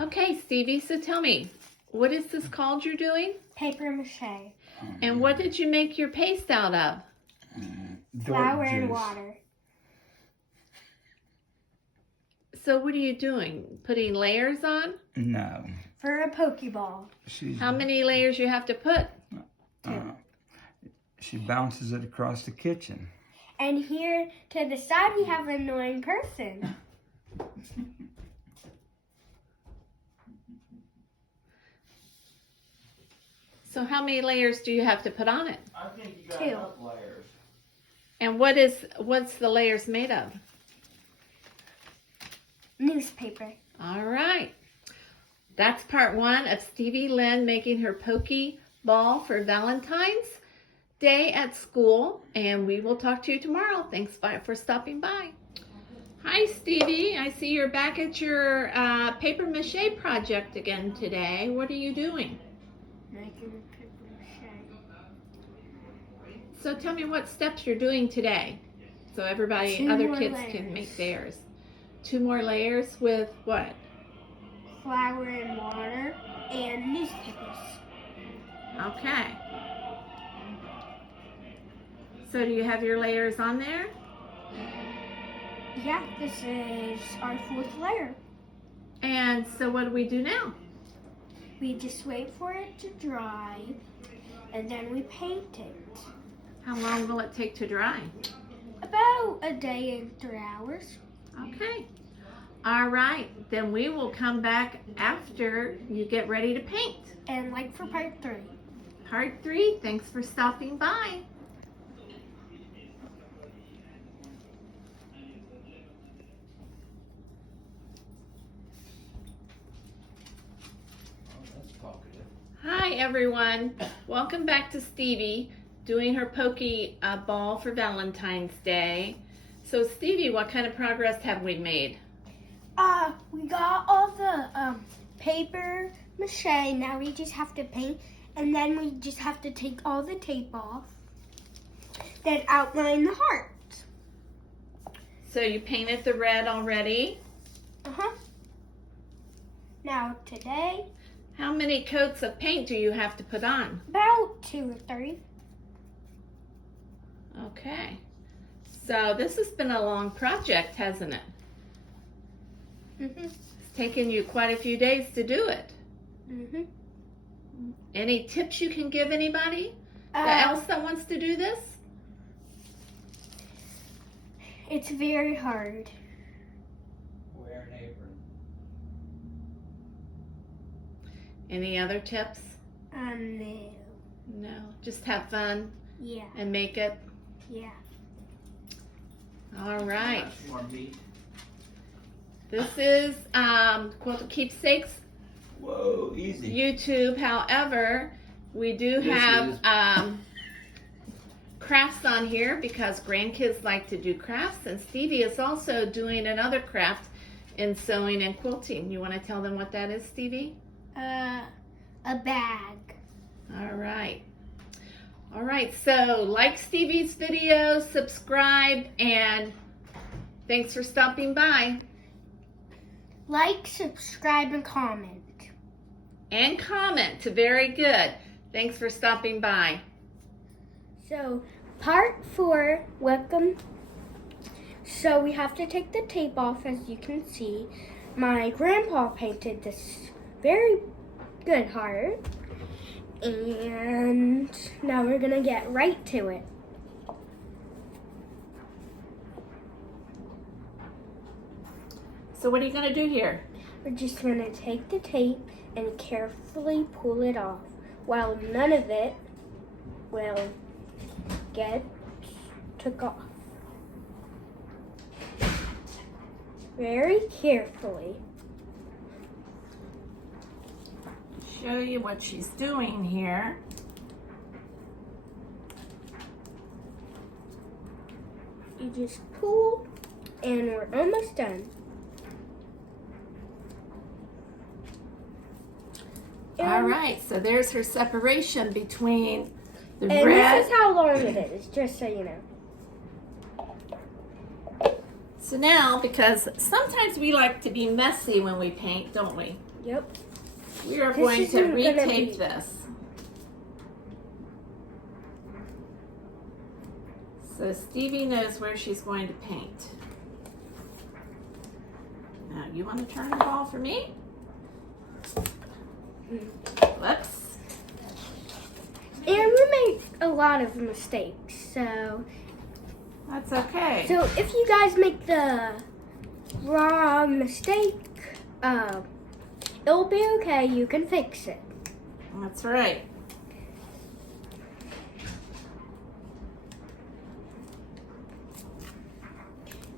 Okay, Stevie, so tell me, what is this called you're doing? Paper Mache. And what did you make your paste out of? Flour and water. So what are you doing? Putting layers on? No. For a Pokeball. How many layers you have to put? She bounces it across the kitchen. And here to the side we have an annoying person. So how many layers do you have to put on it? I think you got 2. enough layers. And what's the layers made of? Newspaper. All right. That's part 1 of Stevie Lynn making her Pokeball for Valentine's Day at school. And we will talk to you tomorrow. Thanks for stopping by. Hi, Stevie. I see you're back at your Paper Mache project again today. What are you doing? Making a paper mache. So tell me what steps you're doing today so everybody, 2 other more kids layers. can make theirs. 2 more layers with what? Flour and water and newspapers. Okay. So do you have your layers on there? Yeah, this is our 4th layer. And so what do we do now? We just wait for it to dry and then we paint it. How long will it take to dry? About a day and 3 hours. Okay. All right. Then we will come back after you get ready to paint. And like for part 3. Part 3. Thanks for stopping by. Oh, that's talkative. Hi, everyone. Welcome back to Stevie doing her Pokeball for Valentine's Day. So, Stevie, what kind of progress have we made? We got all the paper mache. Now we just have to paint, and then we just have to take all the tape off. Then outline the heart. So you painted the red already. Now today, How many coats of paint do you have to put on? about 2 or 3. Okay. So this has been a long project, hasn't it? It's taken you quite a few days to do it. Any tips you can give anybody else that wants to do this? It's very hard. Wear an apron. Any other tips? No. No. Just have fun Yeah. and make it. Yeah. All right. Got some more meat. This is Quilt Keepsakes Whoa, easy. YouTube. However, we do This have is- crafts on here because grandkids like to do crafts, and Stevie is also doing another craft in sewing and quilting. You want to tell them what that is, Stevie? A bag. All right. All right, so like Stevie's video, subscribe, and thanks for stopping by. Like, subscribe, and comment. And comment. Very good. Thanks for stopping by. So, part 4, welcome. So we have to take the tape off, as you can see. My grandpa painted this very good heart. And now we're gonna get right to it. So what are you going to do here? We're just gonna take the tape and carefully pull it off, while none of it will get took off. Very carefully. Show you what she's doing here. You just pull, and we're almost done. All right, so there's her separation between the And red. this is how long it is, just so you know. So now, because sometimes we like to be messy when we paint, don't we? Yep. We are This going to isn't gonna retape be- this. So Stevie knows where she's going to paint. Now, you want to turn the ball for me? Whoops. And we make a lot of mistakes, so That's okay. so if you guys make the wrong mistake, it'll be okay. You can fix it. That's right.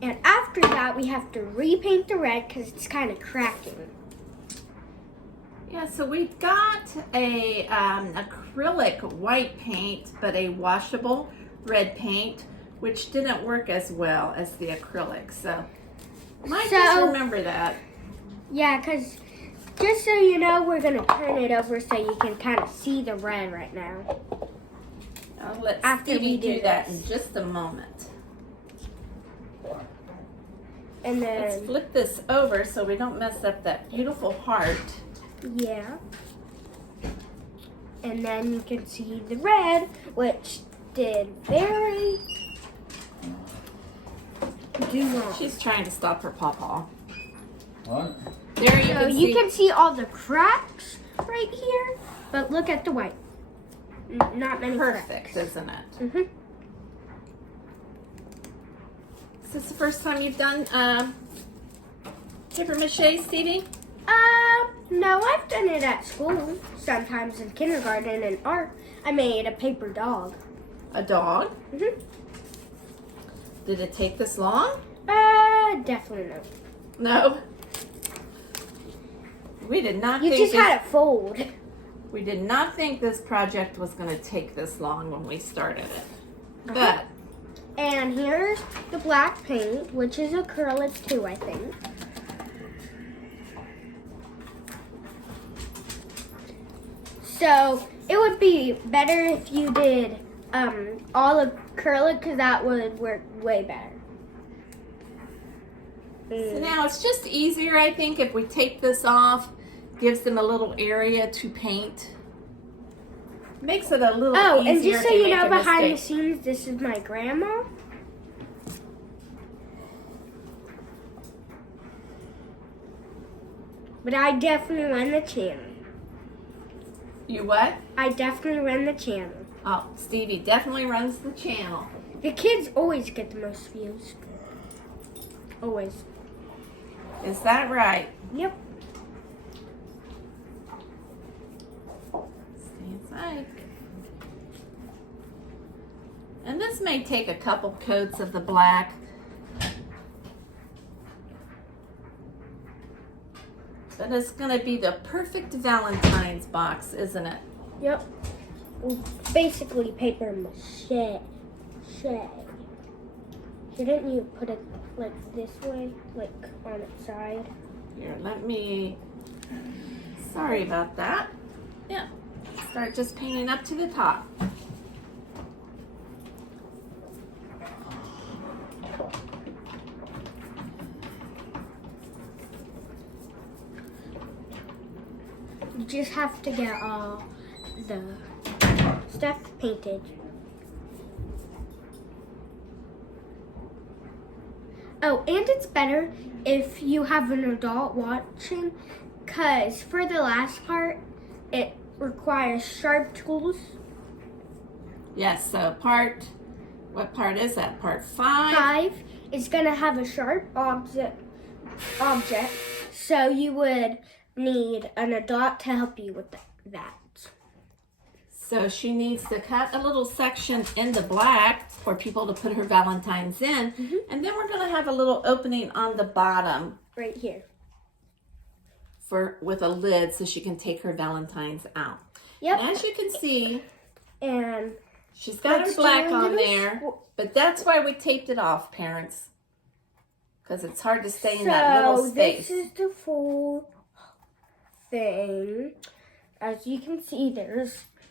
And after that, we have to repaint the red because it's kind of cracking. Yeah, so we've got a acrylic white paint, but a washable red paint, which didn't work as well as the acrylic. So might just So- remember that. Yeah, because just so you know, we're going to turn it over so you can kind of see the red right now. I'll let After Stevie we do do that in this. just a moment. And Let's then, flip this over so we don't mess up that beautiful heart. yeah. And then you can see the red, which did very do wrong. She's trying to stop her pawpaw. What? There you So can you see. can see all the cracks right here, but look at the white. Not many Perfect, cracks. isn't it? Mm-hmm. Is this the first time you've done paper mache, Stevie? No, I've done it at school. Sometimes in kindergarten and art, I made a paper dog. A dog? Mm-hmm. Did it take this long? Definitely no. No. We did not You think just this, had it fold. we did not think this project was going to take this long when we started it. Uh-huh. But And here's the black paint, which is acrylic too, I think. So it would be better if you did all acrylic, because that would work way better. so now it's just easier, I think, if we take this off, gives them a little area to paint. Makes it a little Oh, easier and just so if they you make know, a behind the mistake. scenes, this is my grandma. But I definitely run the channel. You what? I definitely run the channel. Oh, Stevie definitely runs the channel. The kids always get the most views. Always. Is that right? Yep. Stay inside. And this may take a couple coats of the black. But it's going to be the perfect Valentine's box, isn't it? Yep. Basically paper mache. Shouldn't you put it like this way, like on its side? Here, let me, sorry about that. Yeah, start just painting up to the top. You just have to get all the stuff painted. Oh, and it's better if you have an adult watching, because for the last part, it requires sharp tools. Yes, so what part is that? Part 5? 5 is going to have a sharp object, so you would need an adult to help you with that. So she needs to cut a little section in the black for people to put her Valentines in. And then we're going to have a little opening on the bottom Right here. with a lid so she can take her Valentines out. Yep. And as you can see, And she's got her let's black do a on little there. But that's why we taped it off, parents. Because it's hard to stay in that little space. this is the full thing. As you can see,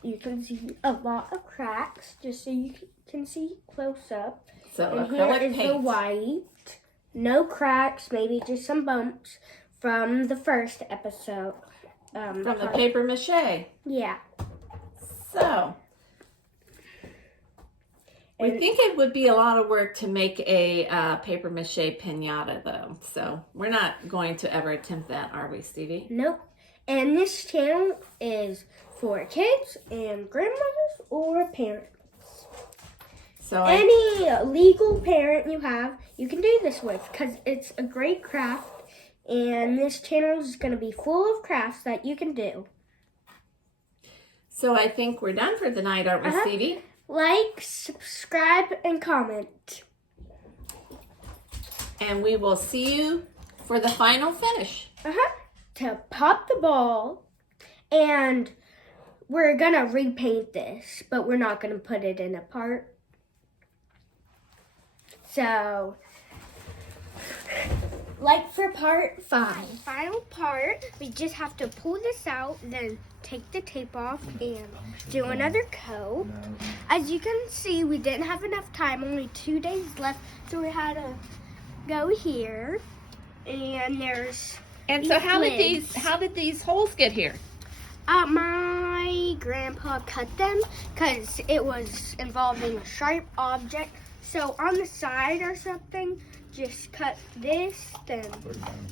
you can see a lot of cracks, just so you can see close up. So And here acrylic is the paint. white. No cracks, maybe just some bumps from the first episode. From the paper mache. Yeah. So, we think it would be a lot of work to make a paper mache pinata, though. So, we're not going to ever attempt that, are we, Stevie? Nope. And this channel is for kids and grandmothers or parents. So Any legal parent you have, you can do this with because it's a great craft. And this channel is going to be full of crafts that you can do. So I think we're done for the night, aren't we, Stevie? Like, subscribe, and comment. And we will see you for the final finish. To pop the ball. And we're going to repaint this, but we're not going to put it in a part. So, like for part 5. Final part, we just have to pull this out, then take the tape off and do another coat. As you can see, we didn't have enough time, only 2 days left, so we had to go here. And there's so how lids. did these holes get here? My grandpa cut them because it was involving a sharp object. So on the side or something, just cut this, then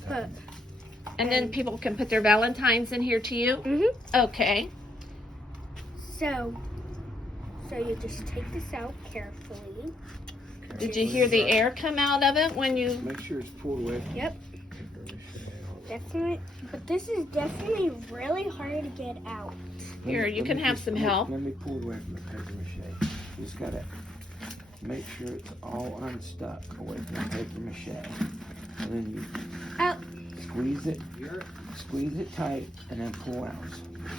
put. And then people can put their Valentines in here to you? Okay. So you just take this out carefully. Did you hear the air come out of it when you... Make sure it's pulled away. Yep. Definitely. But this is definitely really hard to get out. Here, you can have some help. Let me pull it away from the paper mache. You just gotta make sure it's all unstuck away from the paper mache. And then you squeeze it tight, and then pull out.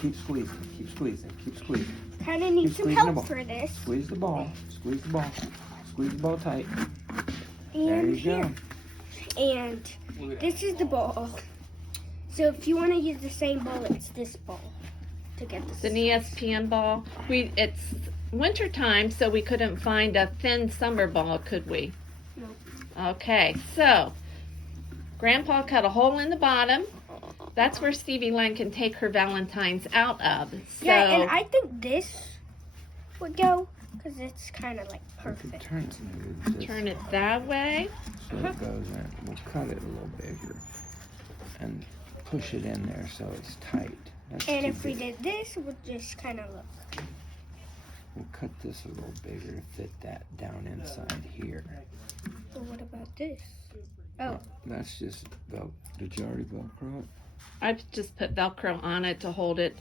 Keep squeezing, keep squeezing, keep squeezing. Kind of need Keep some squeezing the help ball. for this. Squeeze the ball, squeeze the ball, squeeze the ball tight. There And you here. go. And this is the ball. So if you want to use the same ball, it's this ball to get this. It's an ESPN ball. It's winter time, so we couldn't find a thin summer ball, could we? No. Okay, so Grandpa cut a hole in the bottom. That's where Stevie Lynn can take her Valentines out of. So, Yeah, and I think this would go because it's kind of like You can perfect. turn it maybe this turn it that way. so it goes in. We'll cut it a little bigger and push it in there so it's tight. That's And too if we big. did this, it would just kind of look. We'll cut this a little bigger to fit that down inside here. But what about this? Oh, That's just did you already Velcro it? I've just put Velcro on it to hold it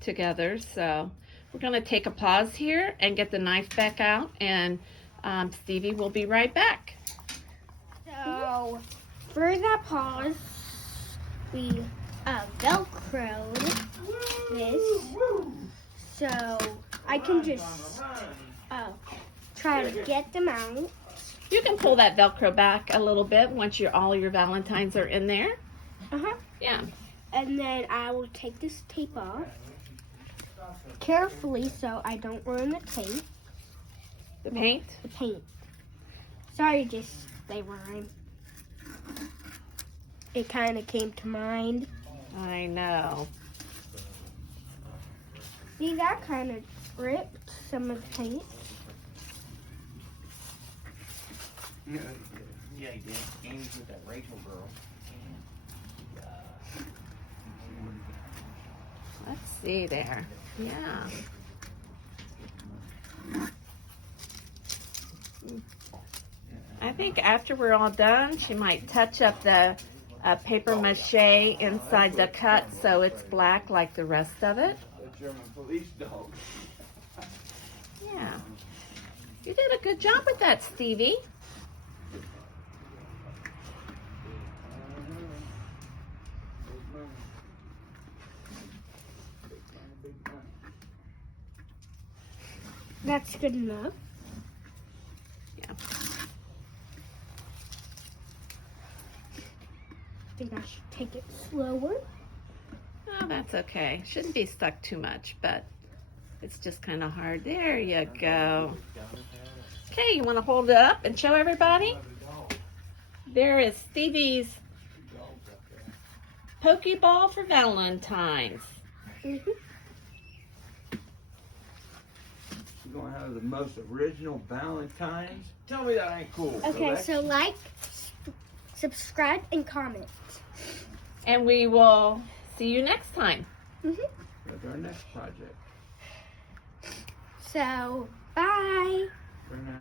together. So we're going to take a pause here and get the knife back out, and Stevie will be right back. so for that pause, we Velcroed this. So I can just try to get them out. You can pull that Velcro back a little bit once all your Valentines are in there. Yeah. And then I will take this tape off carefully so I don't ruin the tape. The paint. The paint. Sorry, just they rhyme. It kind of came to mind. I know. See, that kind of ripped some of the paint. Yeah, he did. And he's with that Rachel girl. Let's see there. Yeah. I think after we're all done, she might touch up the paper mache inside the cut so it's black like the rest of it. A German police dog. Yeah. You did a good job with that, Stevie. That's good enough. Yeah. I think I should take it slower. Oh, that's okay. Shouldn't be stuck too much, but it's just kind of hard. There you go. Okay, you want to hold it up and show everybody? There is Stevie's Pokeball for Valentine's. Mhm. We're gonna have the most original Valentines. Tell me that ain't cool. Okay, so like, subscribe, and comment. And we will see you next time. Mhm. That's our next project. So, bye. We're not-